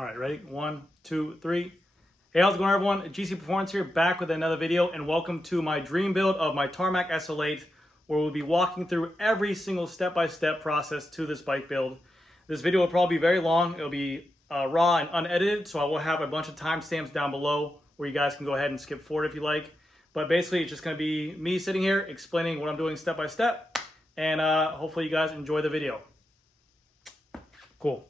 All right, ready? 1, 2, 3. Hey, how's it going, everyone? GC Performance here, back with another video, and welcome to my dream build of my Tarmac SL8, where we'll be walking through every single step-by-step process to this bike build. This video will probably be very long. It'll be raw and unedited, so I will have a bunch of timestamps down below where you guys can go ahead and skip forward if you like. But basically, it's just going to be me sitting here explaining what I'm doing step by step, and hopefully you guys enjoy the video. Cool.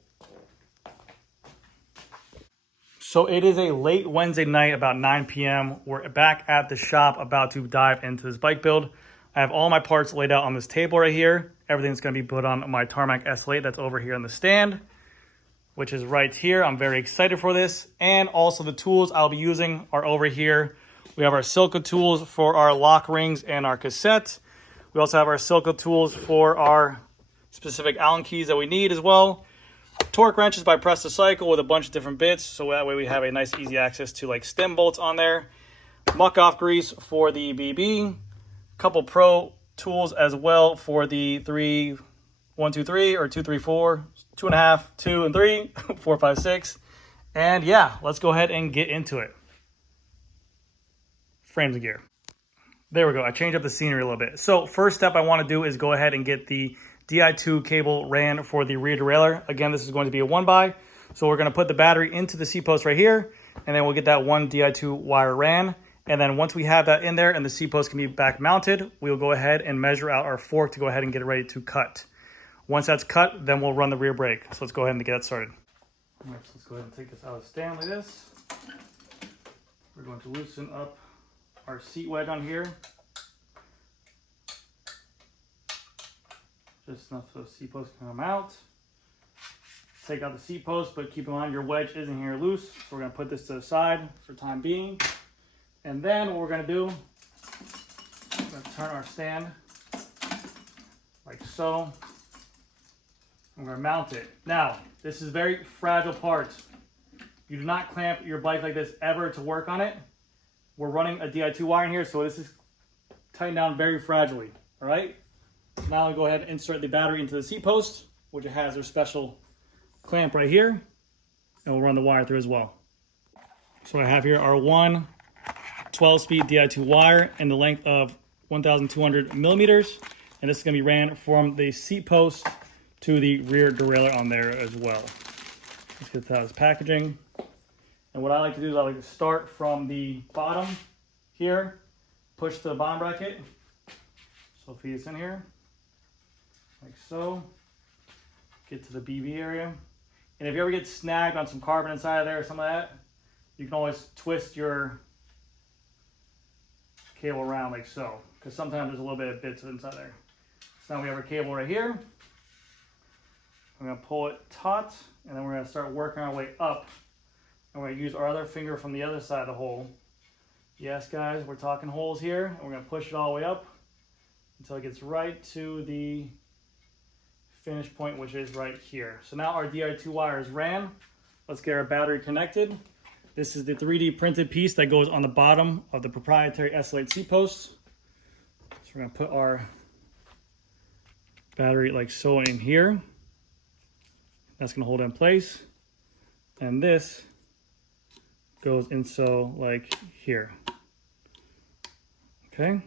So it is a late Wednesday night, about 9 p.m. We're back at the shop about to dive into this bike build. I have all my parts laid out on this table right here. Everything's going to be put on my Tarmac SL8 that's over here on the stand, which is right here. I'm very excited for this. And also the tools I'll be using are over here. We have our Silca tools for our lock rings and our cassette. We also have our Silca tools for our specific Allen keys that we need as well. Torque wrenches by Press to Cycle with a bunch of different bits, so that way we have a nice easy access to like stem bolts on there. Muck off grease for the BB. Couple pro tools as well for the 1, 2, 3 or 2, 3, 4, 2.5, 2 and 3, 4, 5, 6. And yeah, let's go ahead and get into it. Frames and gear. There we go. I changed up the scenery a little bit. So first step I want to do is go ahead and get the Di2 cable ran for the rear derailleur. Again, this is going to be a 1x. So we're going to put the battery into the C-post right here, and then we'll get that one Di2 wire ran. And then once we have that in there and the C-post can be back mounted, we'll go ahead and measure out our fork to go ahead and get it ready to cut. Once that's cut, then we'll run the rear brake. So let's go ahead and get that started. All right, so let's go ahead and take this out of the stand like this. We're going to loosen up our seat wedge on here. Just enough so the C-post can come out. Take out the C-post, but keep in mind your wedge isn't here loose. So we're going to put this to the side for time being. And then what we're going to do, we're going to turn our stand like so. I'm going to mount it. Now, this is a very fragile part. You do not clamp your bike like this ever to work on it. We're running a Di2 wire in here, so this is tightened down very fragilely. All right? So now I'll go ahead and insert the battery into the C-post, which it has their special clamp right here, and we'll run the wire through as well. So I have here our one 12-speed Di2 wire in the length of 1,200 millimeters, and this is going to be ran from the C-post to the rear derailleur on there as well. Let's get that as packaging. And what I like to do is I like to start from the bottom here, push to the bottom bracket. So feed this in here, like so. Get to the BB area. And if you ever get snagged on some carbon inside of there or some of that, you can always twist your cable around like so, because sometimes there's a little bit of bits inside there. So now we have our cable right here. I'm going to pull it taut, and then we're going to start working our way up. And we're going to use our other finger from the other side of the hole. Yes, guys, we're talking holes here. And we're going to push it all the way up until it gets right to the finish point, which is right here. So now our Di2 wire is ran. Let's get our battery connected. This is the 3D printed piece that goes on the bottom of the proprietary SL8 C-post. So we're going to put our battery like so in here. That's going to hold it in place. And this goes in so like here. Okay. And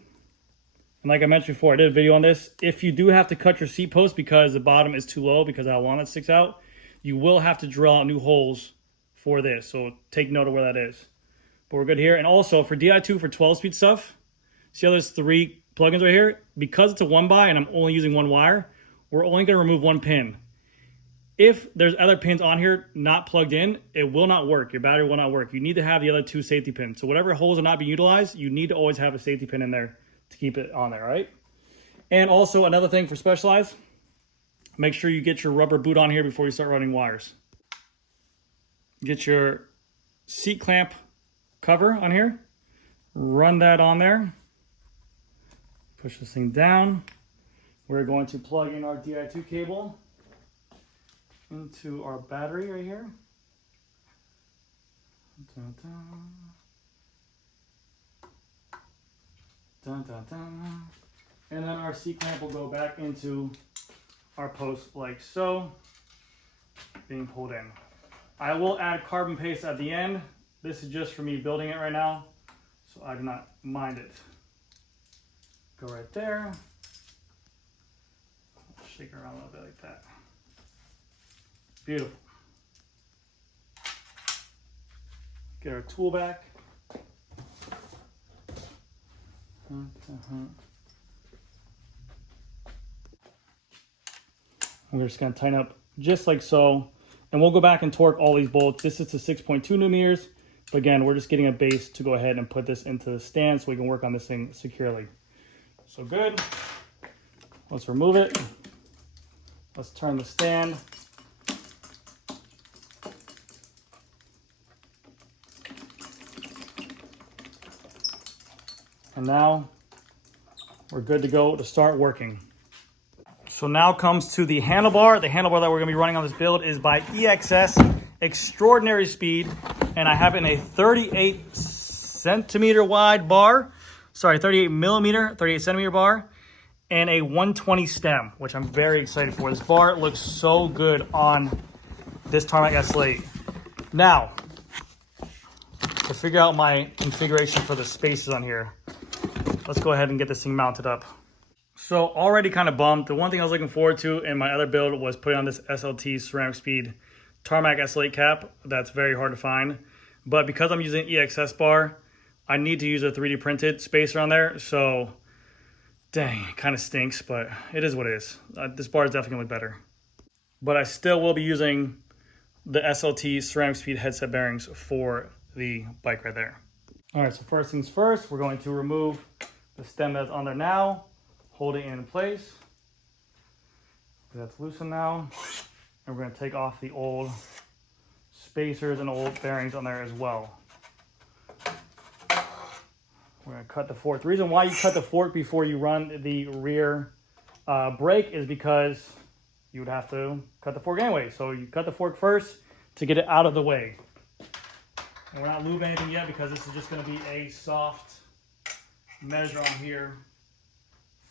like I mentioned before, I did a video on this. If you do have to cut your C-post because the bottom is too low because of how long it sticks out, you will have to drill out new holes for this. So take note of where that is. But we're good here. And also for Di2 for 12-speed stuff, see how there's 3 plugins right here? Because it's a 1x and I'm only using one wire, we're only going to remove one pin. If there's other pins on here not plugged in, it will not work. Your battery will not work. You need to have the other 2 safety pins. So whatever holes are not being utilized, you need to always have a safety pin in there to keep it on there, right? And also another thing for Specialized, make sure you get your rubber boot on here before you start running wires. Get your seat clamp cover on here. Run that on there. Push this thing down. We're going to plug in our Di2 cable into our battery right here. Dun, dun. Dun, dun, dun. And then our C-clamp will go back into our post like so, being pulled in. I will add carbon paste at the end. This is just for me building it right now, so I do not mind it. Go right there. Shake it around a little bit like that. Beautiful. Get our tool back. We're just going to tighten up just like so. And we'll go back and torque all these bolts. This is to 6.2 millimeters. But again, we're just getting a base to go ahead and put this into the stand so we can work on this thing securely. So good. Let's remove it. Let's turn the stand. And now we're good to go to start working. So now comes to the handlebar. The handlebar that we're gonna be running on this build is by EXS, extraordinary speed. And I have in a 38 centimeter wide bar. Sorry, 38 centimeter bar. And a 120 stem, which I'm very excited for. This bar looks so good on this Tarmac SL8. Now, to figure out my configuration for the spaces on here, let's go ahead and get this thing mounted up. So already kind of bummed. The one thing I was looking forward to in my other build was putting on this SLT ceramic speed Tarmac SL8 cap. That's very hard to find. But because I'm using EXS bar, I need to use a 3D printed spacer on there. So dang, it kind of stinks, but it is what it is. This bar is definitely better. But I still will be using the SLT ceramic speed headset bearings for the bike right there. All right, so first things first, we're going to remove the stem that's on there now, hold it in place. That's loosened now. And we're gonna take off the old spacers and old bearings on there as well. We're gonna cut the fork. The reason why you cut the fork before you run the rear brake is because you would have to cut the fork anyway. So you cut the fork first to get it out of the way. And we're not lubing anything yet because this is just gonna be a soft measure on here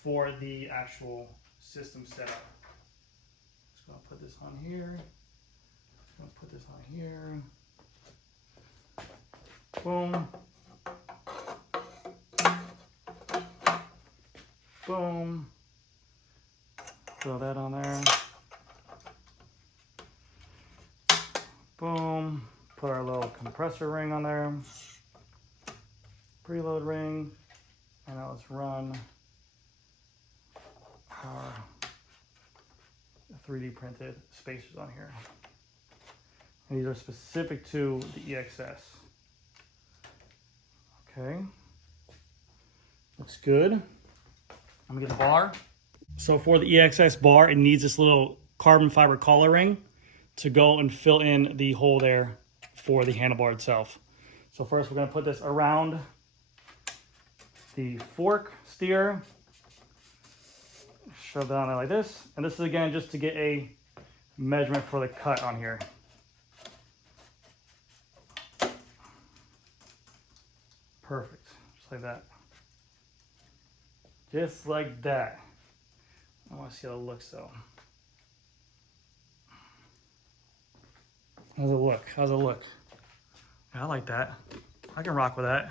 for the actual system setup. Just gonna put this on here. Just gonna put this on here. Boom. Boom. Throw that on there. Boom. Put our little compressor ring on there. Preload ring. And now let's run our 3D printed spacers on here. And these are specific to the EXS. Okay. Looks good. I'm gonna get the bar. So for the EXS bar, it needs this little carbon fiber collar ring to go and fill in the hole there for the handlebar itself. So first we're gonna put this around the fork steer. Shove that on there like this. And this is again just to get a measurement for the cut on here. Perfect, just like that. Just like that. I want to see how it looks though. How's it look? How's it look? Yeah, I like that. I can rock with that.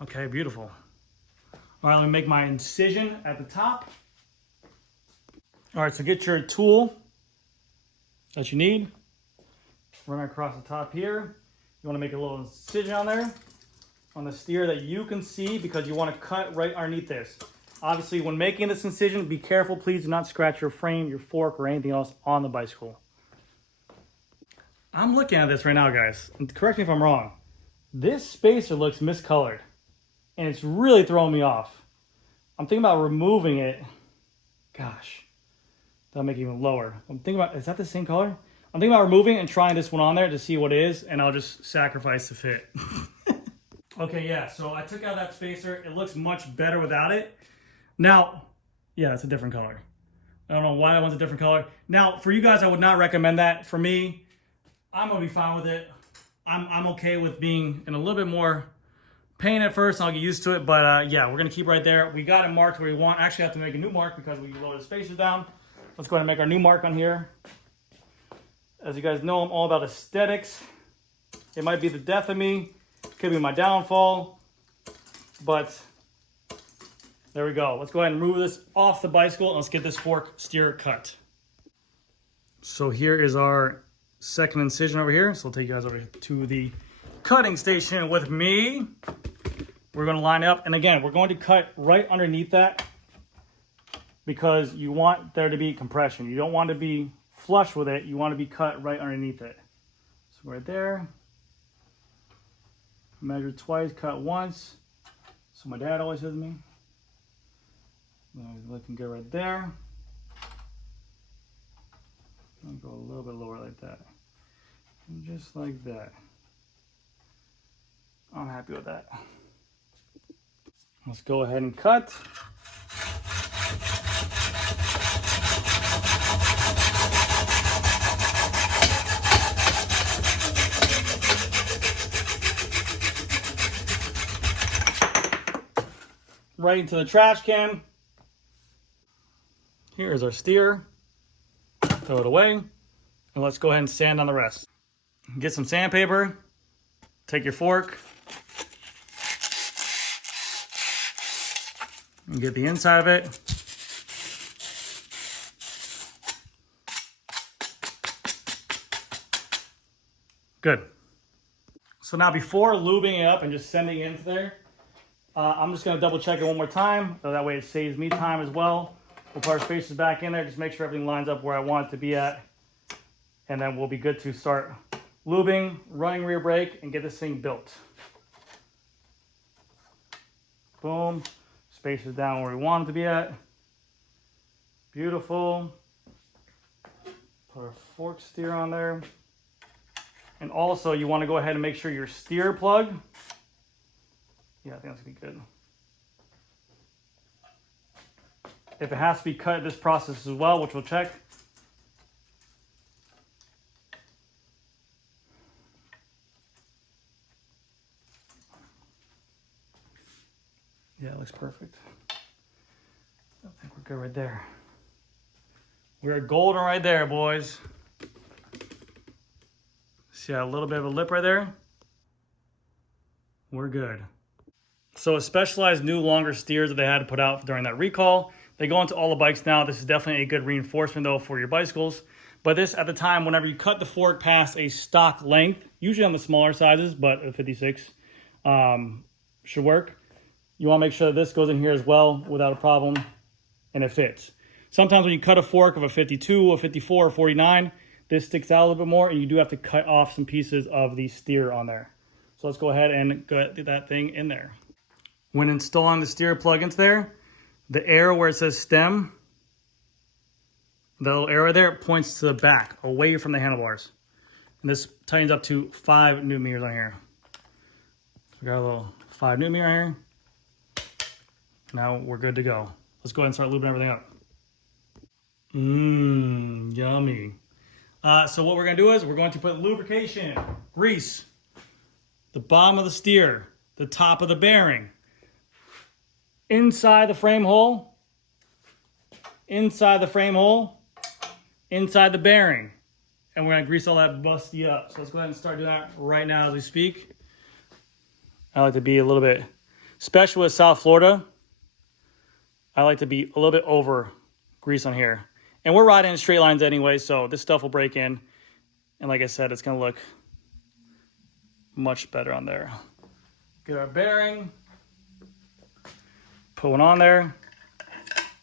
Okay, beautiful. All right, let me make my incision at the top. All right, so get your tool that you need. Run across the top here. You want to make a little incision on there on the steer that you can see because you want to cut right underneath this. Obviously, when making this incision, be careful. Please do not scratch your frame, your fork, or anything else on the bicycle. I'm looking at this right now, guys. And correct me if I'm wrong. This spacer looks miscolored, and it's really throwing me off. I'm thinking about removing it. Gosh, that'll make it even lower. I'm thinking about, is that the same color? I'm thinking about removing it and trying this one on there to see what it is, and I'll just sacrifice the fit. Okay, yeah, so I took out that spacer. It looks much better without it. Now, yeah, it's a different color. I don't know why that one's a different color. Now, for you guys, I would not recommend that. For me, I'm gonna be fine with it. I'm okay with being in a little bit more pain at first, and I'll get used to it, but yeah, we're gonna keep right there. We got it marked where we want. Actually, I have to make a new mark because we lowered the spacers down. Let's go ahead and make our new mark on here. As you guys know, I'm all about aesthetics. It might be the death of me, could be my downfall, but there we go. Let's go ahead and remove this off the bicycle and let's get this fork steer cut. So here is our second incision over here. So I'll take you guys over to the cutting station with me. We're going to line up, and again, we're going to cut right underneath that because you want there to be compression. You don't want to be flush with it. You want to be cut right underneath it. So right there. Measure twice, cut once. So my dad always says to me. Looking good right there. I'll go a little bit lower like that. And just like that. I'm happy with that. Let's go ahead and cut. Right into the trash can. Here is our steer. Throw it away. And let's go ahead and sand on the rest. Get some sandpaper. Take your fork. And get the inside of it. Good. So now before lubing it up and just sending it into there, I'm just going to double check it one more time, so that way it saves me time as well. We'll put our spacers back in there, just make sure everything lines up where I want it to be at, and then we'll be good to start lubing, running rear brake, and get this thing built. Boom. Spacers down where we want it to be at. Beautiful. Put our fork steer on there. And also, you want to go ahead and make sure your steer plug, yeah, I think that's going to be good. If it has to be cut this process as well, which we'll check. Yeah, it looks perfect. I think we're good right there. We're golden right there, boys. See a little bit of a lip right there? We're good. So a specialized new longer steers that they had to put out during that recall. They go into all the bikes now. This is definitely a good reinforcement though for your bicycles. But this at the time, whenever you cut the fork past a stock length, usually on the smaller sizes, but a 56 should work. You want to make sure that this goes in here as well without a problem and it fits. Sometimes when you cut a fork of a 52, a 54, or 49, this sticks out a little bit more and you do have to cut off some pieces of the steer on there. So let's go ahead and get that thing in there. When installing the steer plug into there, the arrow where it says stem, the little arrow there points to the back, away from the handlebars. And this tightens up to 5 Newton meters on here. So we got a little 5 Newton meter here. Now we're good to go. Let's go ahead and start lubing everything up. Yummy. So what we're gonna do is we're going to put lubrication, grease, the bottom of the steer, the top of the bearing, inside the frame hole, inside the frame hole, inside the bearing. And we're gonna grease all that busty up. So let's go ahead and start doing that right now as we speak. I like to be a little bit, especially with South Florida, I like to be a little bit over grease on here. And we're riding in straight lines anyway, so this stuff will break in. And like I said, it's gonna look much better on there. Get our bearing, put one on there. And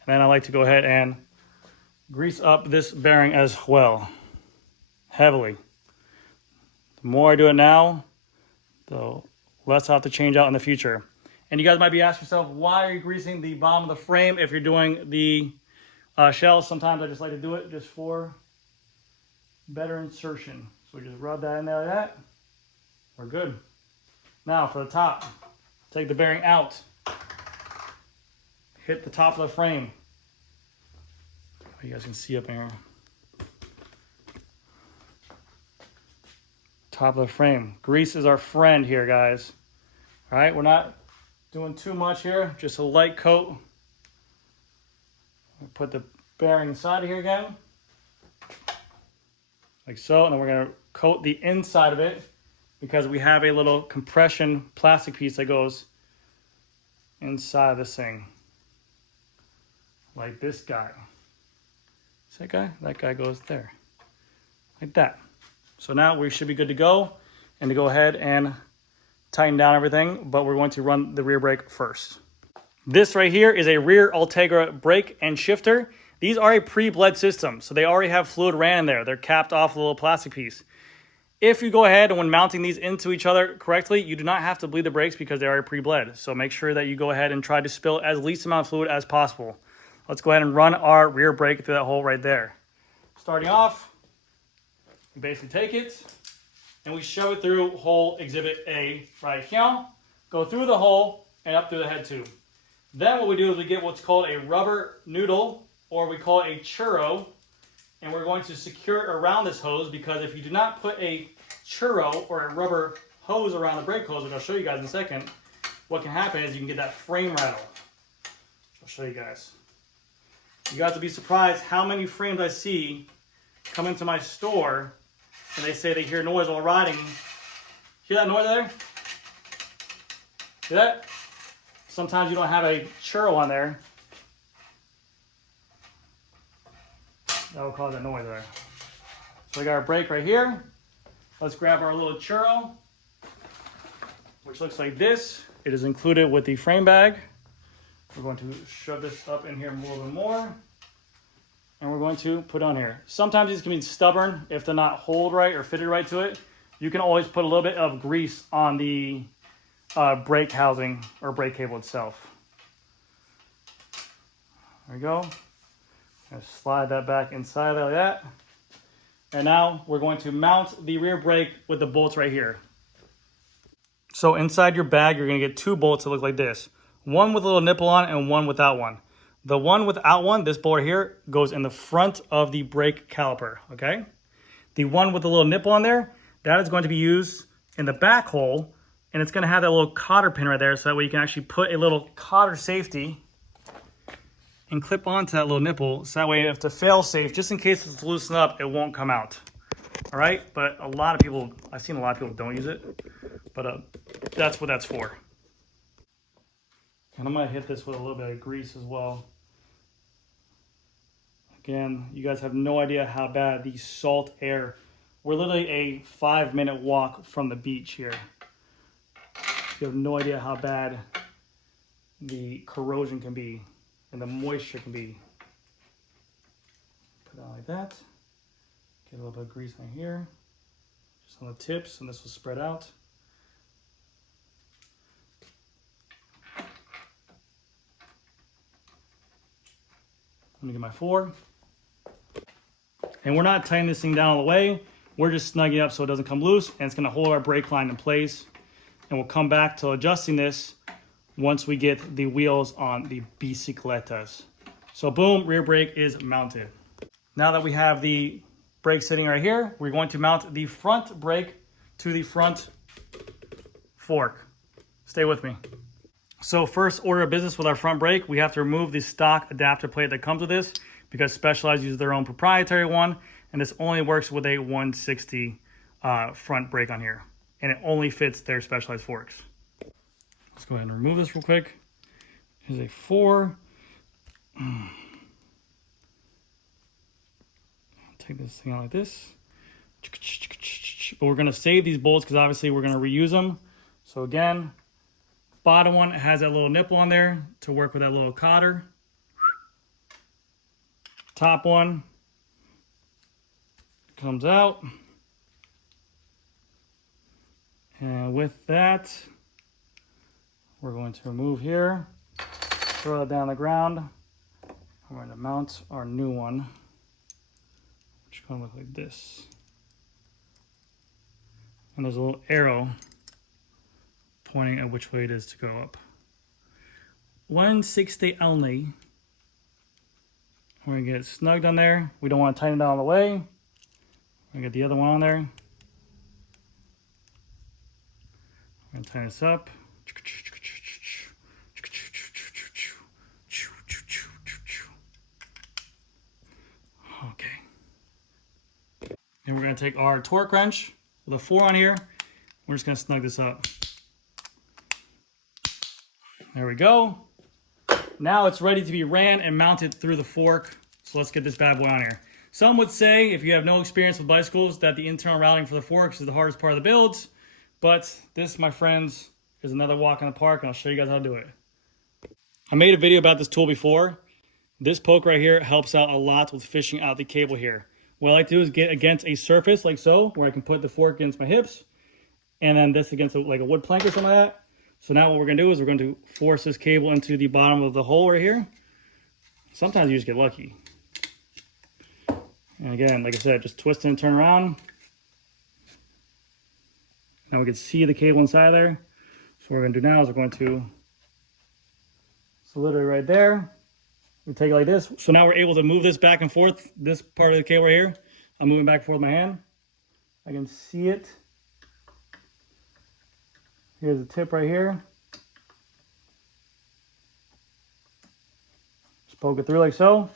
then I like to go ahead and grease up this bearing as well, heavily. The more I do it now, the less I have to change out in the future. And you guys might be asking yourself, why are you greasing the bottom of the frame if you're doing the shells? Sometimes I just like to do it just for better insertion. So we just rub that in there like that. We're good. Now for the top, take the bearing out. Hit the top of the frame. You guys can see up in here. Top of the frame. Grease is our friend here, guys. All right, we're not doing too much here, just a light coat. Put the bearing inside of here again. like so. And then we're gonna coat the inside of it because we have a little compression plastic piece that goes inside of this thing. Like this guy. See that guy? That guy goes there. Like that. So now we should be good to go and to go ahead and tighten down everything, but we're going to run the rear brake first. This right here is a rear Ultegra brake and shifter. These are a pre-bled system, so they already have fluid ran in there. They're capped off with a little plastic piece. If you go ahead and when mounting these into each other correctly, you do not have to bleed the brakes because they are pre-bled. So make sure that you go ahead and try to spill as least amount of fluid as possible. Let's go ahead and run our rear brake through that hole right there. Starting off, we basically take it and we shove it through hole exhibit A right here. Go through the hole and up through the head tube. Then what we do is we get what's called a rubber noodle, or we call it a churro, and we're going to secure it around this hose because if you do not put a churro or a rubber hose around the brake hose, which I'll show you guys in a second, what can happen is you can get that frame rattle. I'll show you guys. You guys will be surprised how many frames I see come into my store and they say they hear noise while riding. Hear that noise there? Hear that? Sometimes you don't have a churro on there. That will cause that noise there. So we got our brake right here. Let's grab our little churro, which looks like this. It is included with the frame bag. We're going to shove this up in here a little bit more. And we're going to put on here. Sometimes these can be stubborn if they're not hold right or fitted right to it. You can always put a little bit of grease on the brake housing or brake cable itself. There we go. Slide that back inside like that. And now we're going to mount the rear brake with the bolts right here. So inside your bag, you're going to get two bolts that look like this. One with a little nipple on and one without one. The one without one, this bolt here, goes in the front of the brake caliper, okay? The one with the little nipple on there, that is going to be used in the back hole, and it's going to have that little cotter pin right there, so that way you can actually put a little cotter safety and clip onto that little nipple, so that way if the fail safe, just in case it's loosened up, it won't come out. All right, but a lot of people, I've seen a lot of people don't use it, but that's what that's for. And I'm gonna hit this with a little bit of grease as well. Again, you guys have no idea how bad the salt air. We're literally a 5-minute walk from the beach here. You have no idea how bad the corrosion can be and the moisture can be. Put it on like that. Get a little bit of grease right here, just on the tips, and this will spread out. Let me get my 4. And we're not tightening this thing down all the way. We're just snugging it up so it doesn't come loose, and it's gonna hold our brake line in place. And we'll come back to adjusting this once we get the wheels on the bicicletas. So boom, rear brake is mounted. Now that we have the brake sitting right here, we're going to mount the front brake to the front fork. Stay with me. So first order of business with our front brake, we have to remove the stock adapter plate that comes with this because Specialized uses their own proprietary one, and this only works with a 160 front brake on here, and it only fits their Specialized forks. Let's go ahead and remove this real quick. Here's a 4. Take this thing out like this. But we're gonna save these bolts because obviously we're gonna reuse them. So again, bottom one has that little nipple on there to work with that little cotter. Top one comes out. And with that, we're going to remove here, throw it down on the ground. We're going to mount our new one, which is going to look like this. And there's a little arrow pointing at which way it is to go up. 160 only. We're gonna get it snugged on there. We don't want to tighten it down all the way. We're gonna get the other one on there. We're gonna tighten this up. Okay. And we're going to take our torque wrench with a 4 on here. We're just going to snug this up. There we go. Now it's ready to be ran and mounted through the fork. So let's get this bad boy on here. Some would say, if you have no experience with bicycles, that the internal routing for the forks is the hardest part of the builds. But this, my friends, is another walk in the park, and I'll show you guys how to do it. I made a video about this tool before. This poke right here helps out a lot with fishing out the cable here. What I like to do is get against a surface like so, where I can put the fork against my hips, and then this against like a wood plank or something like that. So now what we're going to do is we're going to force this cable into the bottom of the hole right here. Sometimes you just get lucky. And again, like I said, just twist and turn around. Now we can see the cable inside there. So what we're going to do now is we're going to, so literally right there, we take it like this. So now we're able to move this back and forth. This part of the cable right here, I'm moving back and forth with my hand. I can see it. Here's the tip right here. Just poke it through like so,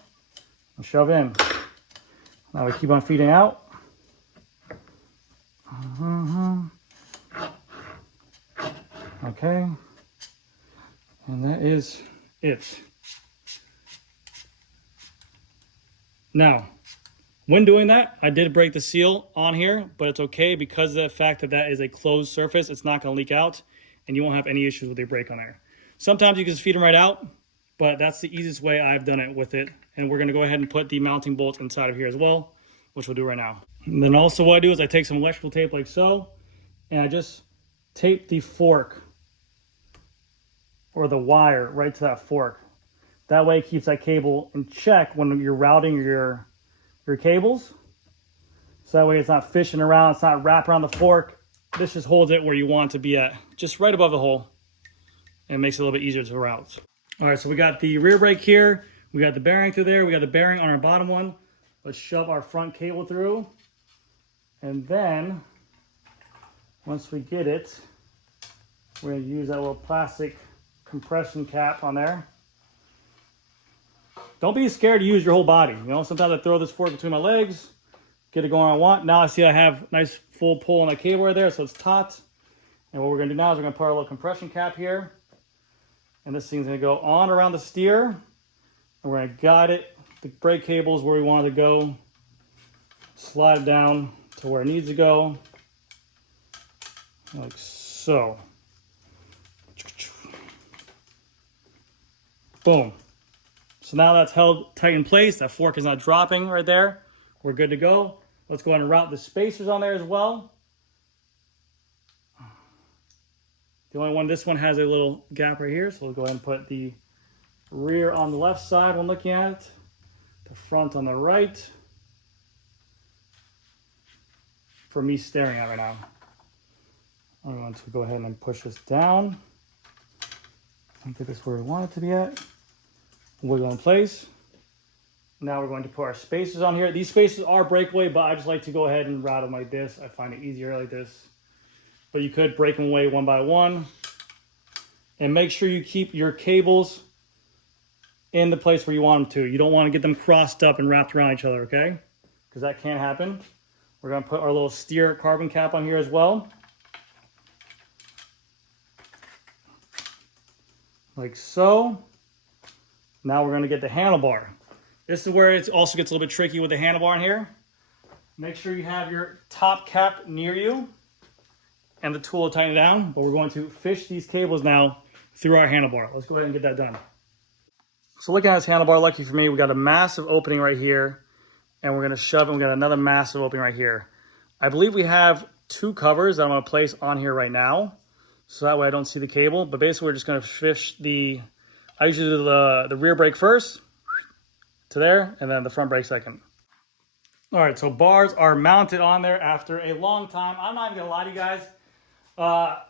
and shove in. Now we keep on feeding out. Okay. And that is it. Now, when doing that, I did break the seal on here, but it's okay because of the fact that that is a closed surface. It's not going to leak out, and you won't have any issues with your brake on there. Sometimes you can just feed them right out, but that's the easiest way I've done it with it. And we're going to go ahead and put the mounting bolt inside of here as well, which we'll do right now. And then also what I do is I take some electrical tape like so, and I just tape the fork or the wire right to that fork. That way it keeps that cable in check when you're routing your cables. So that way it's not fishing around, it's not wrapped around the fork. This just holds it where you want it to be at, just right above the hole. And it makes it a little bit easier to route. All right, so we got the rear brake here. We got the bearing through there. We got the bearing on our bottom one. Let's shove our front cable through. And then, once we get it, we're gonna use that little plastic compression cap on there. Don't be scared to use your whole body. You know, sometimes I throw this fork between my legs, get it going where I want. Now I see I have nice full pull on that cable right there, so it's taut. And what we're gonna do now is we're gonna put our little compression cap here. And this thing's gonna go on around the steer. And we're gonna guide it. The brake cable is where we want it to go. Slide it down to where it needs to go. Like so. Boom. So now that's held tight in place. That fork is not dropping right there. We're good to go. Let's go ahead and route the spacers on there as well. The only one, this one has a little gap right here. So we'll go ahead and put the rear on the left side when looking at it. The front on the right. For me staring at right now. I'm going to go ahead and push this down. And get this where we want it to be at. Wiggle in place. Now we're going to put our spacers on here. These spacers are breakaway, but I just like to go ahead and route them like this. I find it easier like this. But you could break them away one by one. And make sure you keep your cables in the place where you want them to. You don't want to get them crossed up and wrapped around each other, okay? Because that can happen. We're going to put our little steer carbon cap on here as well. Like so. Now we're going to get the handlebar. This is where it also gets a little bit tricky with the handlebar in here. Make sure you have your top cap near you and the tool to tighten it down. But we're going to fish these cables now through our handlebar. Let's go ahead and get that done. So looking at this handlebar, lucky for me, we got a massive opening right here. And we're going to shove it. We got another massive opening right here. I believe we have 2 covers that I'm going to place on here right now. So that way I don't see the cable. But basically we're just going to fish the... I usually do the rear brake first to there, and then the front brake second. All right, so bars are mounted on there after a long time. I'm not even gonna lie to you guys. I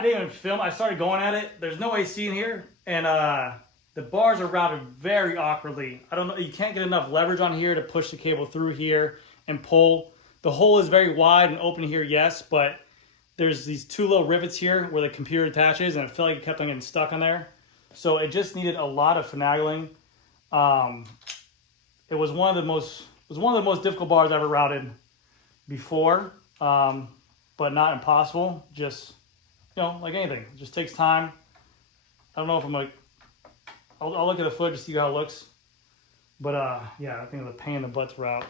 didn't even film. I started going at it. There's no AC in here, and the bars are routed very awkwardly. I don't know. You can't get enough leverage on here to push the cable through here and pull. The hole is very wide and open here, yes, but there's these 2 little rivets here where the computer attaches, and I felt like it kept on getting stuck on there. So it just needed a lot of finagling. It was one of the most difficult bars I ever routed. before, but not impossible. Just, you know, like anything, it just takes time. I don't know if I'm like, I'll look at the foot to see how it looks. But yeah, I think the pain in the butt's route.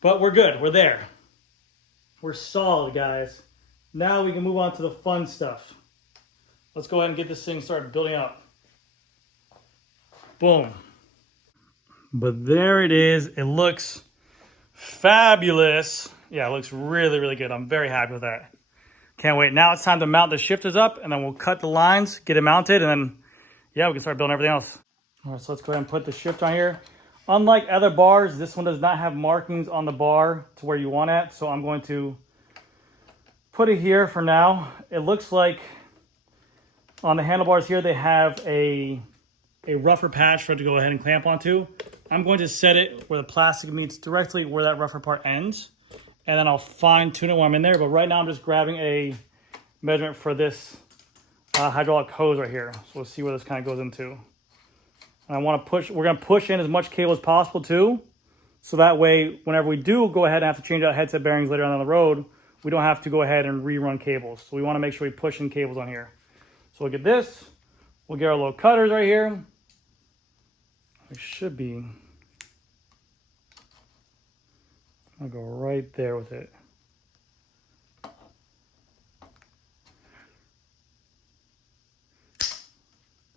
But we're good. We're there. We're solid, guys. Now we can move on to the fun stuff. Let's go ahead and get this thing started building up. Boom. But there it is. It looks fabulous. Yeah, it looks really, really good. I'm very happy with that. Can't wait. Now it's time to mount the shifters up, and then we'll cut the lines, get it mounted, and then, yeah, we can start building everything else. All right, so let's go ahead and put the shifter on here. Unlike other bars, this one does not have markings on the bar to where you want it, so I'm going to put it here for now. It looks like on the handlebars here, they have a rougher patch for it to go ahead and clamp onto. I'm going to set it where the plastic meets directly where that rougher part ends, and then I'll fine tune it while I'm in there. But right now I'm just grabbing a measurement for this hydraulic hose right here. So we'll see where this kind of goes into. And I want to push, we're going to push in as much cable as possible too. So that way, whenever we do go ahead and have to change out headset bearings later on down the road, we don't have to go ahead and rerun cables. So we want to make sure we push in cables on here. So we'll get this. We'll get our little cutters right here. It should be. I'll go right there with it.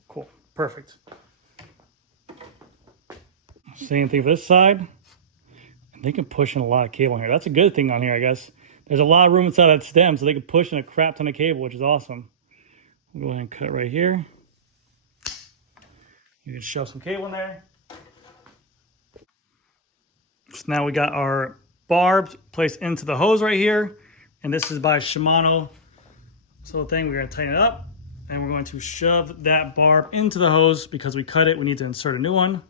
Cool. Perfect. Same thing for this side. And they can push in a lot of cable in here. That's a good thing on here, I guess. There's a lot of room inside that stem, so they can push in a crap ton of cable, which is awesome. We'll go ahead and cut right here. You can shove some cable in there. So now we got our barbs placed into the hose right here. And this is by Shimano. This whole thing, we're going to tighten it up. And we're going to shove that barb into the hose because we cut it. We need to insert a new one.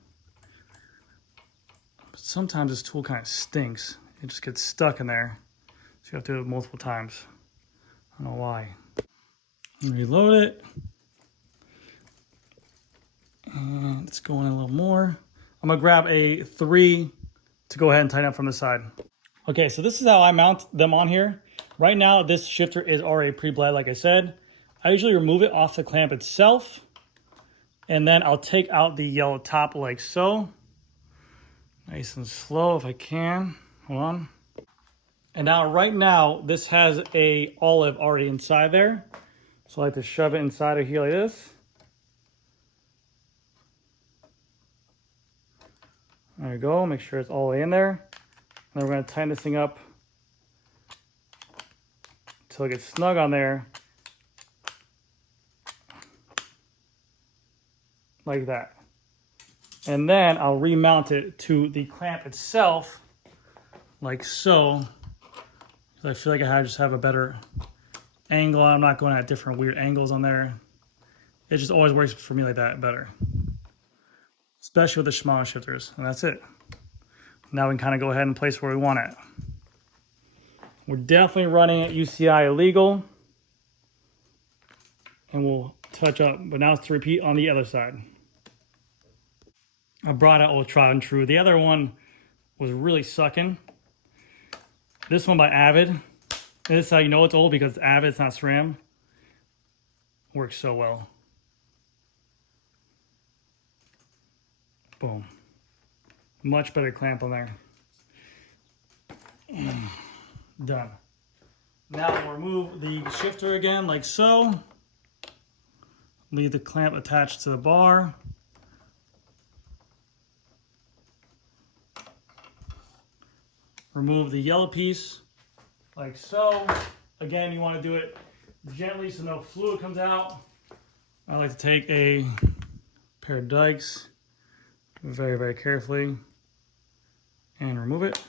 But sometimes this tool kind of stinks. It just gets stuck in there. So you have to do it multiple times. I don't know why. Reload it. And it's going in a little more. I'm going to grab a 3 to go ahead and tighten up from the side. Okay, so this is how I mount them on here. Right now, this shifter is already pre-bled, like I said. I usually remove it off the clamp itself. And then I'll take out the yellow top like so. Nice and slow if I can. Hold on. And now, right now, this has a olive already inside there. So I like to shove it inside of here like this. There we go, make sure it's all the way in there. And then we're gonna tighten this thing up until it gets snug on there. Like that. And then I'll remount it to the clamp itself, like so. I feel like I just have a better angle. I'm not going at different weird angles on there. It just always works for me like that better. Especially with the Shimano shifters. And that's it. Now we can kind of go ahead and place where we want it. We're definitely running at UCI illegal. And we'll touch up. But now it's to repeat on the other side. I brought out Old Tried and True. The other one was really sucking. This one by Avid. And this is how you know it's old because it's Avid, it's not SRAM. Works so well. Boom. Much better clamp on there. Done. Now we'll remove the shifter again like so. Leave the clamp attached to the bar. Remove the yellow piece like so. Again, you want to do it gently so no fluid comes out. I like to take a pair of dikes very, very carefully and remove it.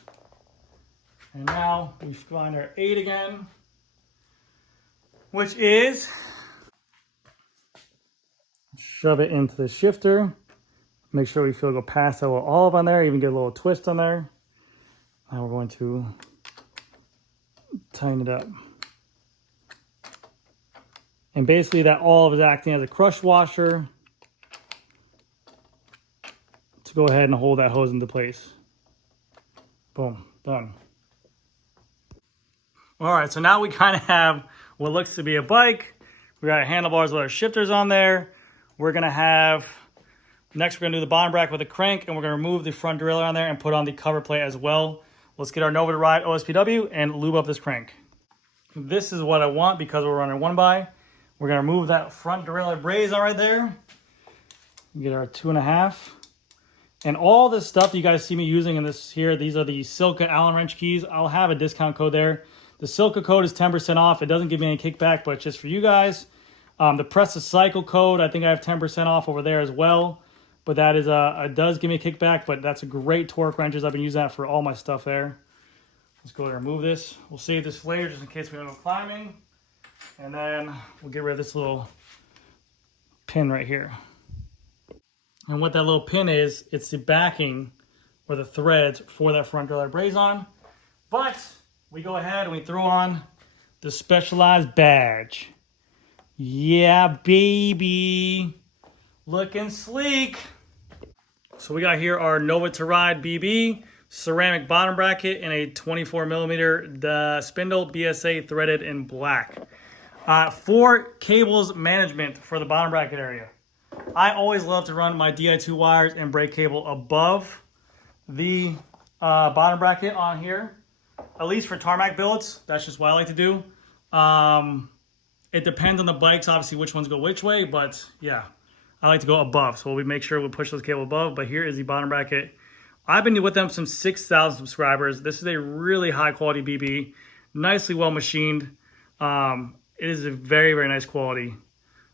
And now we find our 8 again, which is shove it into the shifter. Make sure we feel go past that little olive on there, even get a little twist on there. Now we're going to tighten it up. And basically that olive is acting as a crush washer to go ahead and hold that hose into place. Boom, done. All right, so now we kind of have what looks to be a bike. We got handlebars with our shifters on there. We're gonna have, next we're gonna do the bottom bracket with a crank, and we're gonna remove the front derailleur on there and put on the cover plate as well. Let's get our Nova to Ride OSPW and lube up this crank. This is what I want because we're running 1x. We're gonna remove that front derailleur braze on right there. Get our 2.5. And all this stuff that you guys see me using in this here, these are the Silca Allen wrench keys. I'll have a discount code there. The Silca code is 10% off. It doesn't give me any kickback, but it's just for you guys. The Press the Cycle code, I think I have 10% off over there as well. But that is it does give me a kickback, but that's a great torque wrenches. I've been using that for all my stuff there. Let's go ahead and remove this. We'll save this later just in case we don't go climbing. And then we'll get rid of this little pin right here. And what that little pin is, it's the backing or the threads for that front derailleur braze on. But we go ahead and we throw on the Specialized badge. Yeah, baby. Looking sleek. So we got here our Nova to Ride BB, ceramic bottom bracket, and a 24mm spindle BSA threaded in black. For cables management for the bottom bracket area. I always love to run my Di2 wires and brake cable above the bottom bracket on here. At least for tarmac builds, that's just what I like to do. It depends on the bikes, obviously, which ones go which way, but yeah, I like to go above. So we make sure we push those cable above, but here is the bottom bracket. I've been with them since 6,000 subscribers. This is a really high quality BB, nicely well machined. It is a very, very nice quality.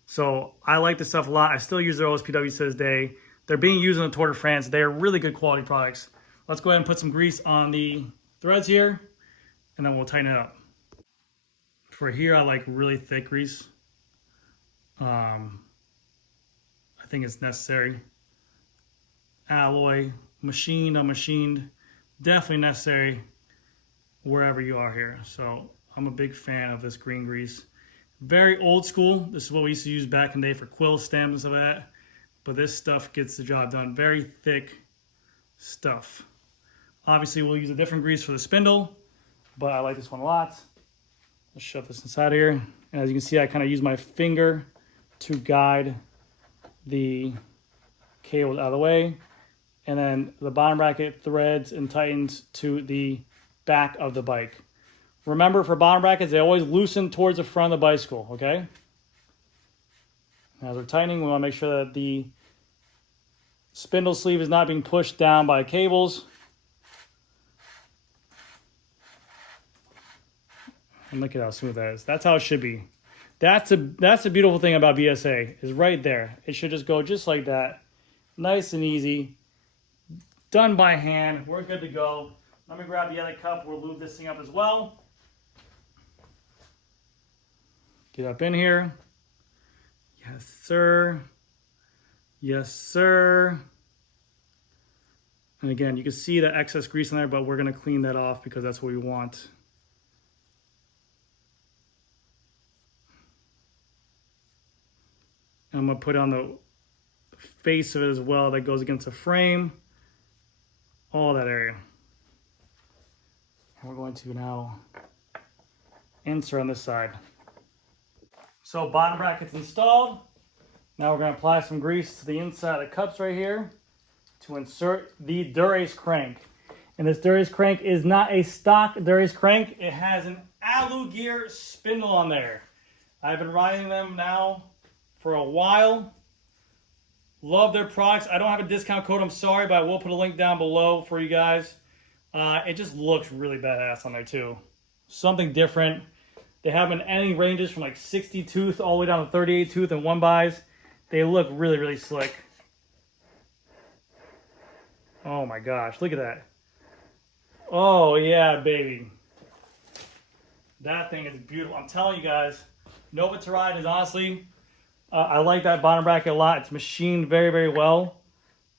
So I like this stuff a lot. I still use their OSPW to this day. They're being used in the Tour de France. They are really good quality products. Let's go ahead and put some grease on the threads here, and then we'll tighten it up. For here, I like really thick grease. I think it's necessary. Alloy, machined, unmachined, definitely necessary wherever you are here. So I'm a big fan of this green grease. Very old school. This is what we used to use back in the day for quill stems and stuff like that. But this stuff gets the job done. Very thick stuff. Obviously, we'll use a different grease for the spindle, but I like this one a lot. Let's shove this inside here. And as you can see, I kind of use my finger to guide the cables out of the way. And then the bottom bracket threads and tightens to the back of the bike. Remember, for bottom brackets, they always loosen towards the front of the bicycle, okay? As we're tightening, we want to make sure that the spindle sleeve is not being pushed down by cables. And look at how smooth that is. That's how it should be. That's the beautiful thing about BSA, is right there. It should just go just like that. Nice and easy. Done by hand. We're good to go. Let me grab the other cup. We'll lube this thing up as well. Get up in here. Yes, sir. Yes, sir. And again, you can see the excess grease in there, but we're going to clean that off because that's what we want. And I'm going to put on the face of it as well that goes against the frame. All that area. And we're going to now insert on this side. So bottom bracket's installed. Now we're going to apply some grease to the inside of the cups right here to insert the Dura-Ace crank. And this Dura-Ace crank is not a stock Dura-Ace crank. It has an Alu Gear spindle on there. I've been riding them now for a while. Love their products. I don't have a discount code, I'm sorry, but I will put a link down below for you guys. It just looks really badass on there too. Something different. They have them in any ranges from like 60 tooth all the way down to 38 tooth and 1x. They look really, really slick. Oh my gosh, look at that. Oh yeah, baby. That thing is beautiful. I'm telling you guys, Nova to Ride is honestly, I like that bottom bracket a lot. It's machined very, very well.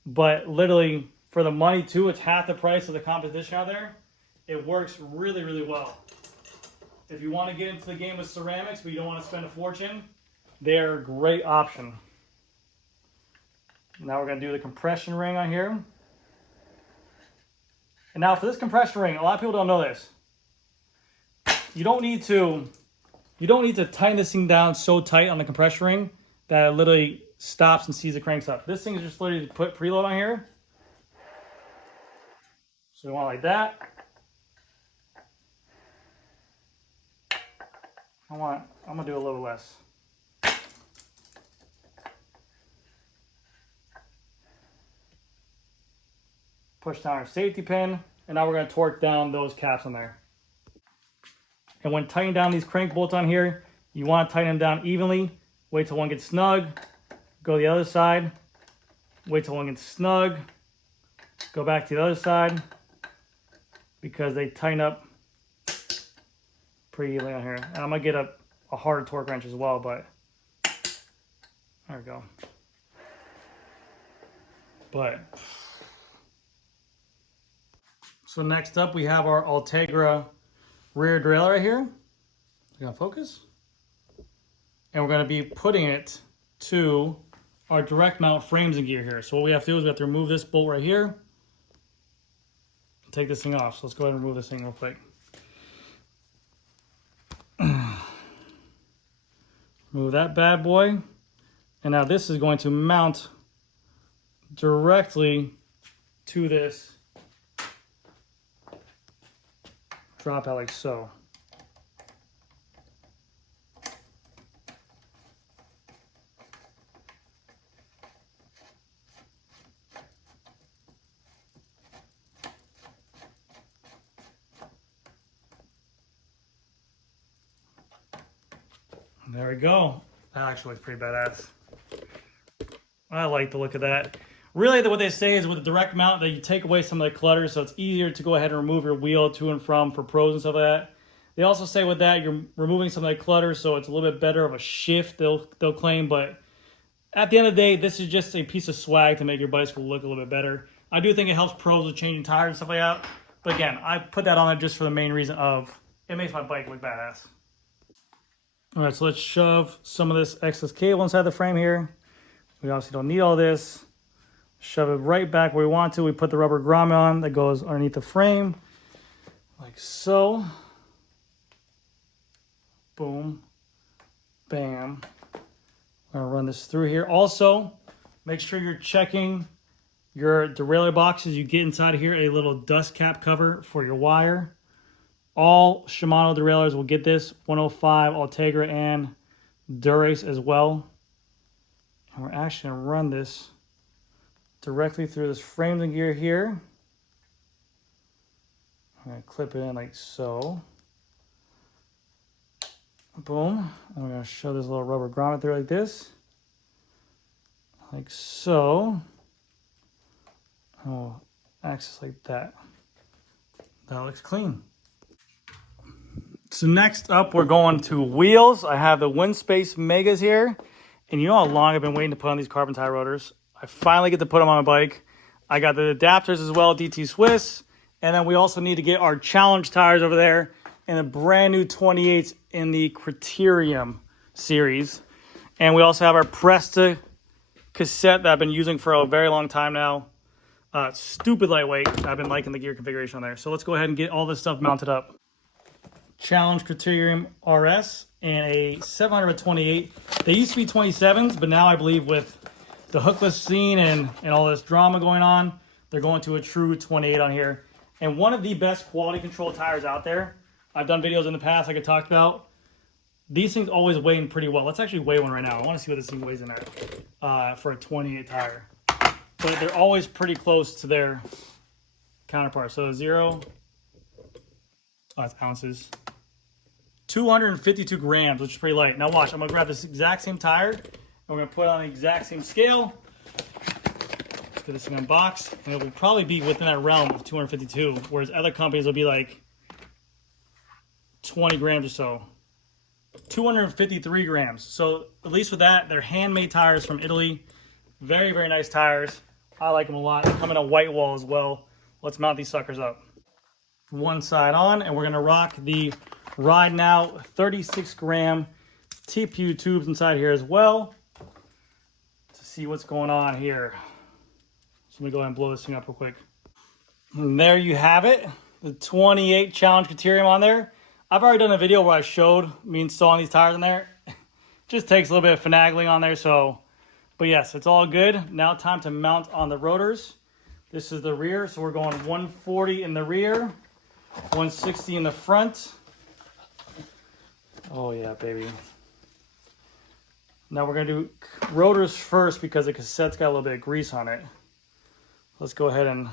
But literally, for the money too, it's half the price of the competition out there. It works really, really well. If you want to get into the game with ceramics, but you don't want to spend a fortune, they're a great option. Now we're going to do the compression ring on here. And now for this compression ring, a lot of people don't know this. you don't need to tighten this thing down so tight on the compression ring that it literally stops and sees the cranks up. This thing is just literally to put preload on here. So we want it like that. I'm gonna do a little less. Push down our safety pin, and now we're gonna torque down those caps on there. And when tightening down these crank bolts on here, you want to tighten them down evenly. Wait till one gets snug. Go to the other side. Wait till one gets snug. Go back to the other side because they tighten up pretty evenly on here. And I'm going to get a harder torque wrench as well, but there we go. But so next up we have our Ultegra rear derailleur right here. We got focus. And we're going to be putting it to our direct mount frames and gear here. So what we have to do is we have to remove this bolt right here and take this thing off. So let's go ahead and remove this thing real quick. Move that bad boy. And now this is going to mount directly to this drop out like so. There we go. That actually looks pretty badass. I like the look of that. Really, what they say is with the direct mount that you take away some of the clutter, so it's easier to go ahead and remove your wheel to and from for pros and stuff like that. They also say with that you're removing some of that clutter, so it's a little bit better of a shift. They'll claim, but at the end of the day, this is just a piece of swag to make your bicycle look a little bit better. I do think it helps pros with changing tires and stuff like that. But again, I put that on it just for the main reason of it makes my bike look badass. All right, so let's shove some of this excess cable inside the frame here. We obviously don't need all this. Shove it right back where we want to. We put the rubber grommet on that goes underneath the frame, like so. Boom, bam. I'm gonna run this through here. Also, make sure you're checking your derailleur boxes. You get inside of here a little dust cap cover for your wire. All Shimano derailleurs will get this, 105, Ultegra, and Durace as well. And we're actually going to run this directly through this frames and gear here. I'm going to clip it in like so. Boom. And we're going to shove this little rubber grommet through like this. Like so. And we'll access like that. That looks clean. So next up, we're going to wheels. I have the WINSPACE Megas here. And you know how long I've been waiting to put on these carbon tie rotors. I finally get to put them on my bike. I got the adapters as well, DT Swiss. And then we also need to get our challenge tires over there and the brand new 28s in the Criterium series. And we also have our Presta cassette that I've been using for a very long time now. Stupid lightweight. I've been liking the gear configuration on there. So let's go ahead and get all this stuff mounted up. Challenge Criterium RS and a 728. They used to be 27s, but now I believe with the hookless scene and all this drama going on, they're going to a true 28 on here. And one of the best quality control tires out there. I've done videos in the past like I talked about. These things always weigh in pretty well. Let's actually weigh one right now. I want to see what this thing weighs in there for a 28 tire. But they're always pretty close to their counterpart. So 0, that's ounces. 252 grams, which is pretty light. Now watch, I'm gonna grab this exact same tire, and we're gonna put it on the exact same scale. Let's get this thing unboxed, and it will probably be within that realm of 252, whereas other companies will be like 20 grams or so. 253 grams. So at least with that, they're handmade tires from Italy. Very, very nice tires. I like them a lot. They come in a white wall as well. Let's mount these suckers up. One side on, and we're gonna rock the Ride Now 36 gram TPU tubes inside here as well to see what's going on here. So let me go ahead and blow this thing up real quick. And there you have it, the 28 Challenge Criterium on there. I've already done a video where I showed me installing these tires in there. Just takes a little bit of finagling on there, so, but yes, it's all good. Now time to mount on the rotors. This is the rear, so we're going 140 in the rear, 160 in the front. Oh yeah, baby. Now we're gonna do rotors first because the cassette's got a little bit of grease on it. Let's go ahead and,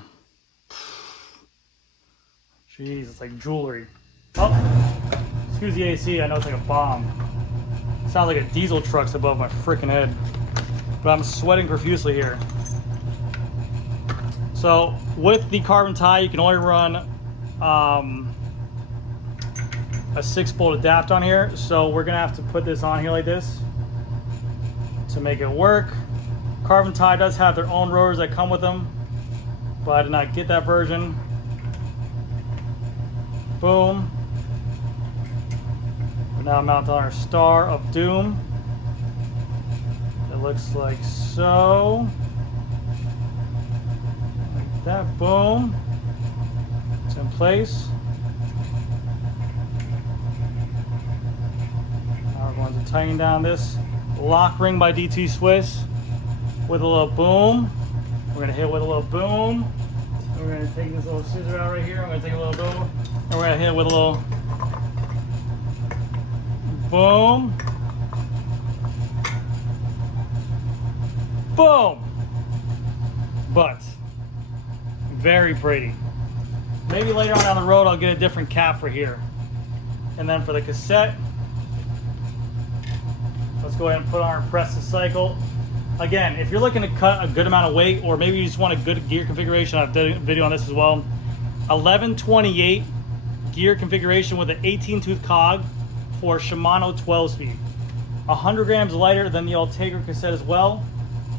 jeez, it's like jewelry. Oh, excuse the AC, I know it's like a bomb. Sounds like a diesel truck's above my freaking head. But I'm sweating profusely here. So with the carbon tie, you can only run a 6-bolt adapt on here. So we're gonna have to put this on here like this to make it work. Carbon tie does have their own rotors that come with them, but I did not get that version. Boom. We're now mounted on our Star of Doom. It looks like so. Like that, boom. It's in place. Now we're going to tighten down this lock ring by DT Swiss with a little boom. We're gonna hit it with a little boom. We're gonna take this little scissor out right here. I'm gonna take a little boom. And we're gonna hit it with a little boom. Boom. But very pretty. Maybe later on down the road I'll get a different cap for here. And then for the cassette, let's go ahead and put on our press to cycle. Again, if you're looking to cut a good amount of weight, or maybe you just want a good gear configuration, I've done a video on this as well. 1128 gear configuration with an 18-tooth cog for Shimano 12-speed. 100 grams lighter than the Ultegra cassette as well,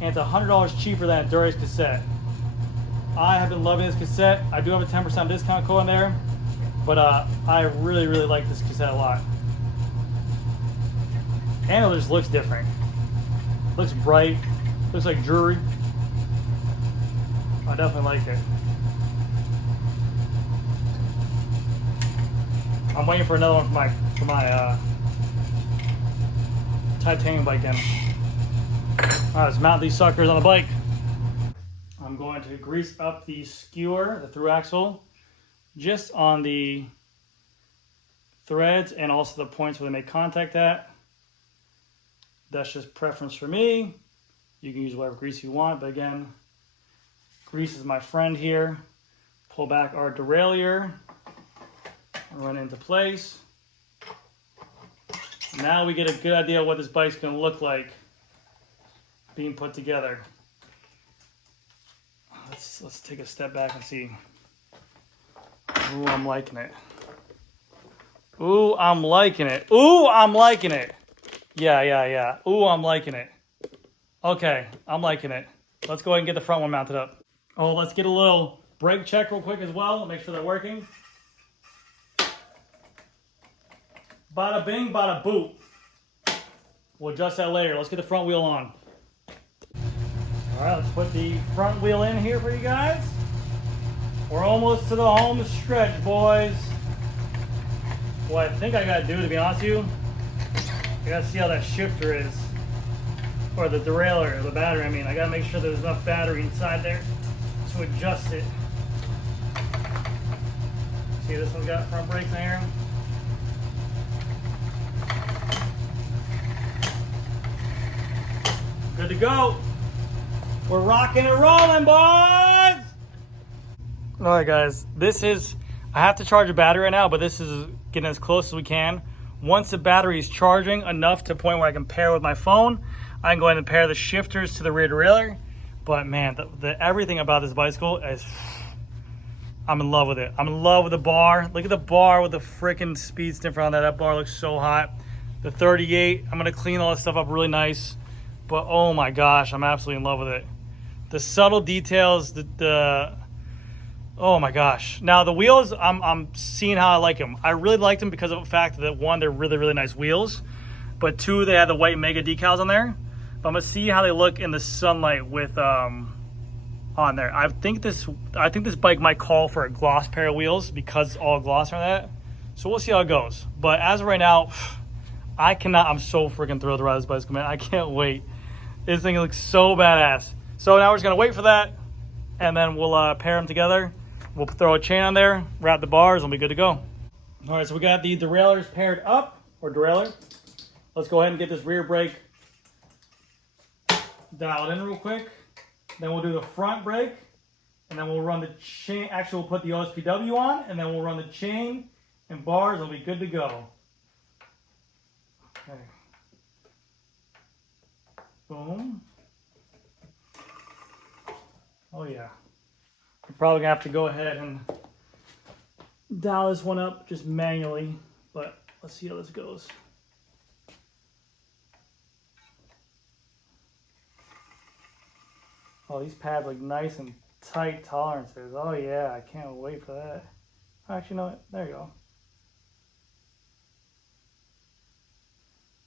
and it's $100 cheaper than a Dura-Ace cassette. I have been loving this cassette. I do have a 10% discount code in there, but I really like this cassette a lot. And it just looks different. Looks bright. Looks like jewelry. I definitely like it. I'm waiting for another one for my titanium bike in. All right, let's mount these suckers on the bike. I'm going to grease up the skewer, the through axle, just on the threads and also the points where they make contact at. That's just preference for me. You can use whatever grease you want, but again, grease is my friend here. Pull back our derailleur, run into place. Now we get a good idea of what this bike's gonna look like being put together. Let's take a step back and see. Ooh, I'm liking it. Ooh, I'm liking it. Ooh, I'm liking it. Yeah. Ooh, I'm liking it. Okay, I'm liking it. Let's go ahead and get the front one mounted up. Oh, let's get a little brake check real quick as well. Make sure they're working. Bada bing, bada boop. We'll adjust that later. Let's get the front wheel on. All right, let's put the front wheel in here for you guys. We're almost to the home stretch, boys. What I think I gotta do, to be honest with you, I gotta see how that shifter is, or the derailleur, or the battery. I mean, I gotta make sure there's enough battery inside there to adjust it. See, this one's got front brakes in here. Good to go. We're rocking and rolling, boys. All right, guys. I have to charge a battery right now, but this is getting as close as we can. Once the battery is charging enough to the point where I can pair with my phone, I can go ahead and pair the shifters to the rear derailleur. But man, everything about this bicycle is, I'm in love with it. I'm in love with the bar. Look at the bar with the freaking speed stiffer on that. That bar looks so hot. The 38, I'm gonna clean all this stuff up really nice. But oh my gosh, I'm absolutely in love with it. The subtle details, oh my gosh. Now the wheels, I'm seeing how I like them. I really like them because of the fact that one, they're really nice wheels, but two, they have the white mega decals on there. But I'm gonna see how they look in the sunlight with on there. I think this bike might call for a gloss pair of wheels because it's all gloss on that. So we'll see how it goes. But as of right now, I'm so freaking thrilled to ride this bicycle, man. I can't wait. This thing looks so badass. So now we're just gonna wait for that, and then we'll pair them together. We'll throw a chain on there, wrap the bars, and we'll be good to go. All right, so we got the derailleurs paired up, or derailleur. Let's go ahead and get this rear brake dialed in real quick. Then we'll do the front brake, and then we'll run the chain. Actually, we'll put the OSPW on, and then we'll run the chain and bars, and we'll be good to go. Okay. Boom. Oh yeah. We're probably gonna have to go ahead and dial this one up just manually, but let's see how this goes. Oh, these pads look nice and tight tolerances. Oh yeah, I can't wait for that. Actually, no, there you go.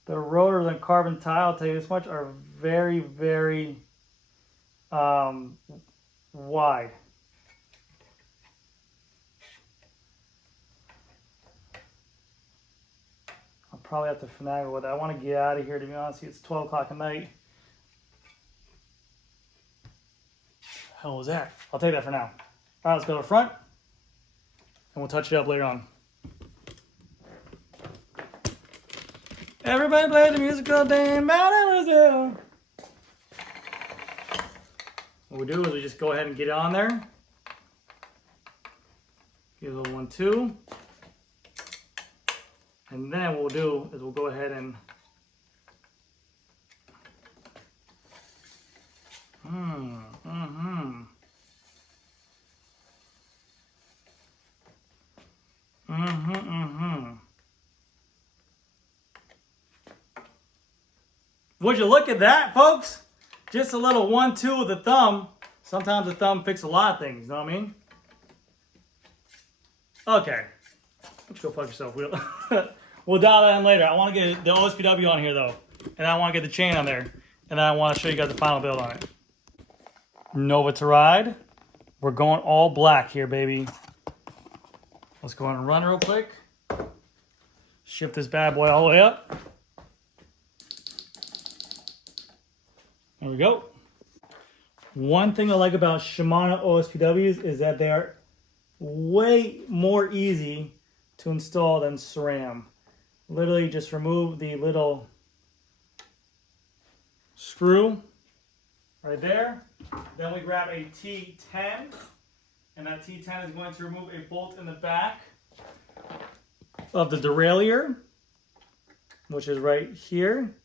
The rotors on carbon tile, I'll tell you this much, are very, very wide. I'll probably have to finagle with it. I want to get out of here, to be honest. It's 12 o'clock at night. Hell was that? I'll take that for now. All right, let's go to the front, and we'll touch it up later on. Everybody play the musical thing about Brazil. What we do is we just go ahead and get it on there. Give it a little 1, 2. And then what we'll do is we'll go ahead and Would you look at that, folks? Just a little 1, 2 with the thumb. Sometimes the thumb fixes a lot of things, you know what I mean? Okay. Let's go fuck yourself, Wheel. We'll dial that in later. I want to get the OSPW on here, though. And I want to get the chain on there. And then I want to show you guys the final build on it. Nova to ride. We're going all black here, baby. Let's go on and run real quick. Shift this bad boy all the way up. There we go. One thing I like about Shimano OSPWs is that they are way more easy to install than SRAM. Literally just remove the little screw right there. Then we grab a T10, and that T10 is going to remove a bolt in the back of the derailleur, which is right here.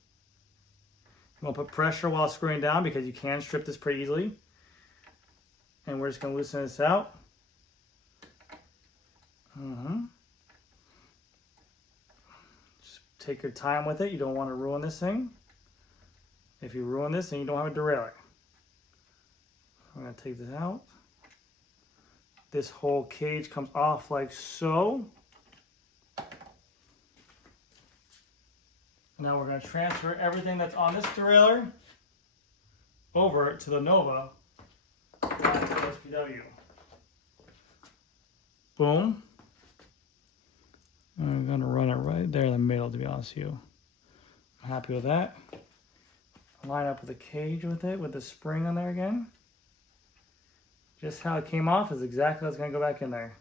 I'm gonna put pressure while screwing down because you can strip this pretty easily. And we're just gonna loosen this out. Just take your time with it. You don't want to ruin this thing. If you ruin this, then you don't have a derailleur. I'm gonna take this out. This whole cage comes off like so. Now we're going to transfer everything that's on this derailleur over to the Nova OSPW. Boom. I'm going to run it right there in the middle, to be honest with you. I'm happy with that. Line up with the cage with it, with the spring on there again. Just how it came off is exactly what's going to go back in there.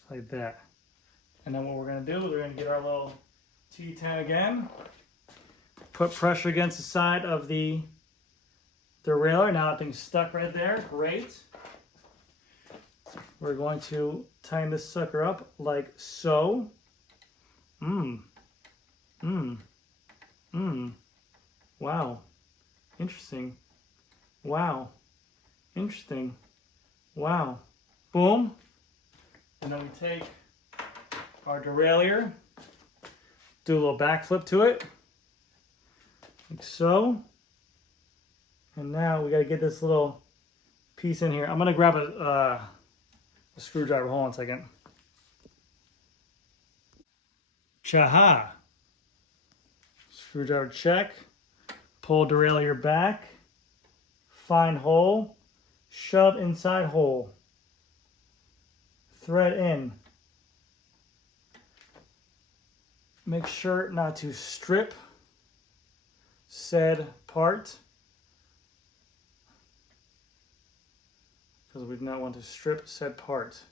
Just like that. And then what we're going to do is we're going to get our little T10 again. Put pressure against the side of the derailleur. Now that thing's stuck right there. Great. We're going to tighten this sucker up like so. Wow. Interesting. Wow. Interesting. Wow. Boom. And then we take our derailleur, do a little backflip to it, like so. And now we gotta get this little piece in here. I'm gonna grab a screwdriver. Hold on a second. Chaha. Screwdriver check. Pull derailleur back. Find hole. Shove inside hole. thread in. Make sure not to strip said part, because we do not want to strip said part.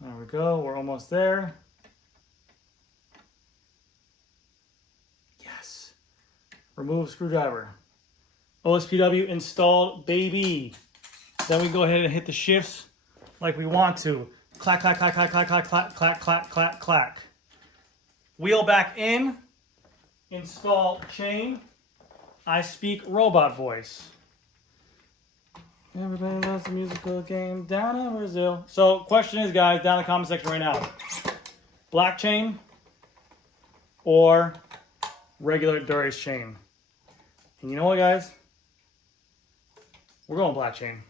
There we go, we're almost there. Yes. Remove screwdriver. OSPW installed, baby. Then we go ahead and hit the shifts like we want to. Clack, clack, clack, clack, clack, clack, clack, clack, clack, clack, clack. Wheel back in. Install chain. I speak robot voice. Everybody loves the musical game down in Brazil. So, question is, guys, down in the comment section right now. Black chain or regular Durace chain? And you know what, guys? We're going black chain.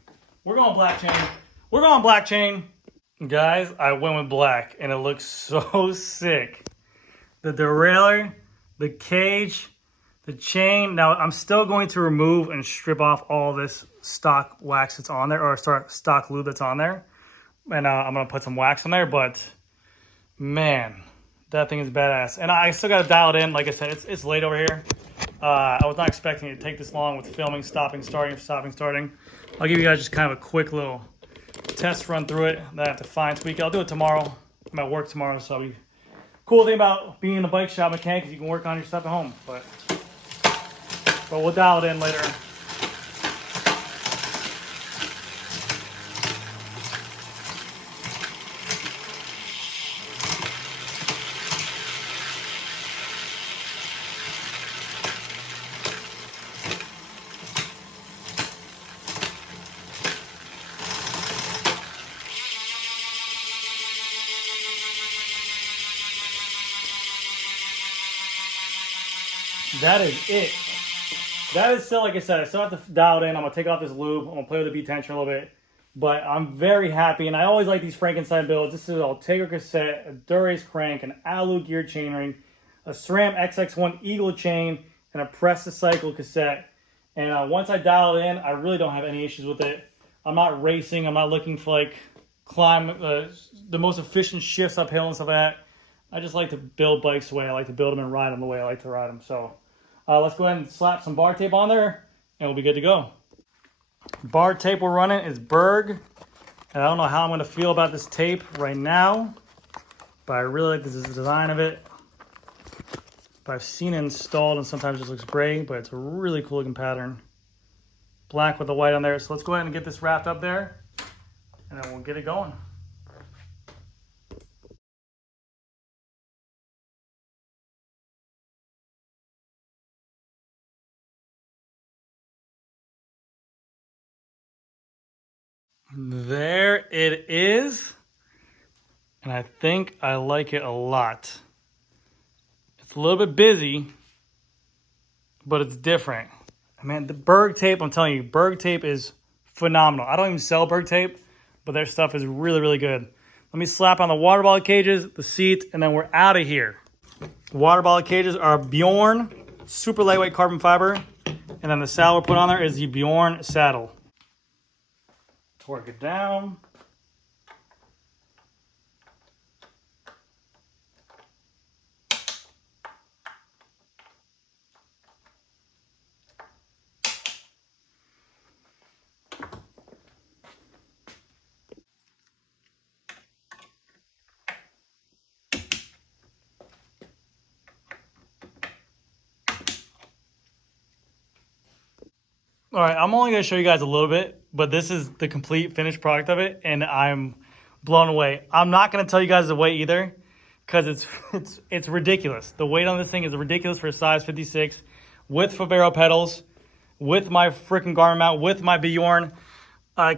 We're going black chain. We're going black chain. Guys, I went with black, and it looks so sick. The derailleur, the cage, the chain. Now, I'm still going to remove and strip off all this stock wax that's on there, or stock lube that's on there. And I'm going to put some wax on there, but man, that thing is badass. And I still got to dial it in. Like I said, it's late over here. I was not expecting it to take this long with filming, stopping, starting. I'll give you guys just kind of a quick little test run through it. Then I have to fine tweak it. I'll do it tomorrow. I'm at work tomorrow, so it'll be cool thing about being a bike shop mechanic is you can work on your stuff at home. But we'll dial it in later. That is it. That is still, like I said, I still have to dial it in. I'm going to take off this lube. I'm going to play with the beat tension a little bit. But I'm very happy, and I always like these Frankenstein builds. This is an Ultegra cassette, a Durace crank, an Alu gear chainring, a SRAM XX1 Eagle chain, and a Press to Cycle cassette. And once I dial it in, I really don't have any issues with it. I'm not racing. I'm not looking for, like, climb the most efficient shifts uphill and stuff like that. I just like to build bikes the way I like to build them and ride them the way I like to ride them. So let's go ahead and slap some bar tape on there, and we'll be good to go. Bar tape we're running is Berg. And I don't know how I'm going to feel about this tape right now, but I really like the design of it. But I've seen it installed, and sometimes it just looks gray, but it's a really cool looking pattern. Black with the white on there. So let's go ahead and get this wrapped up there, and then we'll get it going. There it is, and I think I like it a lot. It's a little bit busy, but it's different. Man, the Berg tape, I'm telling you, Berg tape is phenomenal. I don't even sell Berg tape, but their stuff is really, really good. Let me slap on the water bottle cages, the seat, and then we're out of here. The water bottle cages are Bjorn, super lightweight carbon fiber, and then the saddle we're putting on there is the Bjorn saddle. Torque it down. All right, I'm only going to show you guys a little bit, but this is the complete finished product of it, and I'm blown away. I'm not going to tell you guys the weight either, because it's ridiculous. The weight on this thing is ridiculous for a size 56, with Favero pedals, with my freaking Garmin mount, with my Bjorn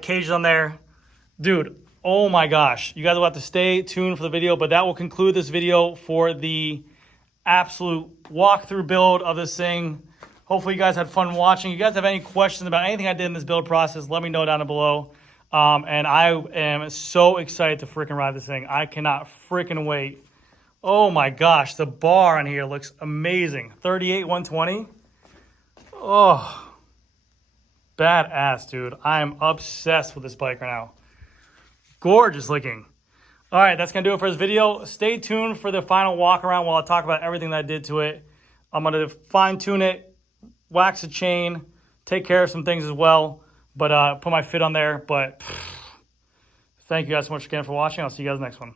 cages on there. Dude, oh my gosh. You guys will have to stay tuned for the video, but that will conclude this video for the absolute walkthrough build of this thing. Hopefully you guys had fun watching. If you guys have any questions about anything I did in this build process, let me know down below. And I am so excited to freaking ride this thing. I cannot freaking wait. Oh my gosh, the bar on here looks amazing. 38 120. Oh, Badass, dude. I am obsessed with this bike right now. Gorgeous looking. All right, that's going to do it for this video. Stay tuned for the final walk around while I talk about everything that I did to it. I'm going to fine tune it, wax the chain, take care of some things as well, but put my fit on there. But thank you guys so much again for watching. I'll see you guys next one.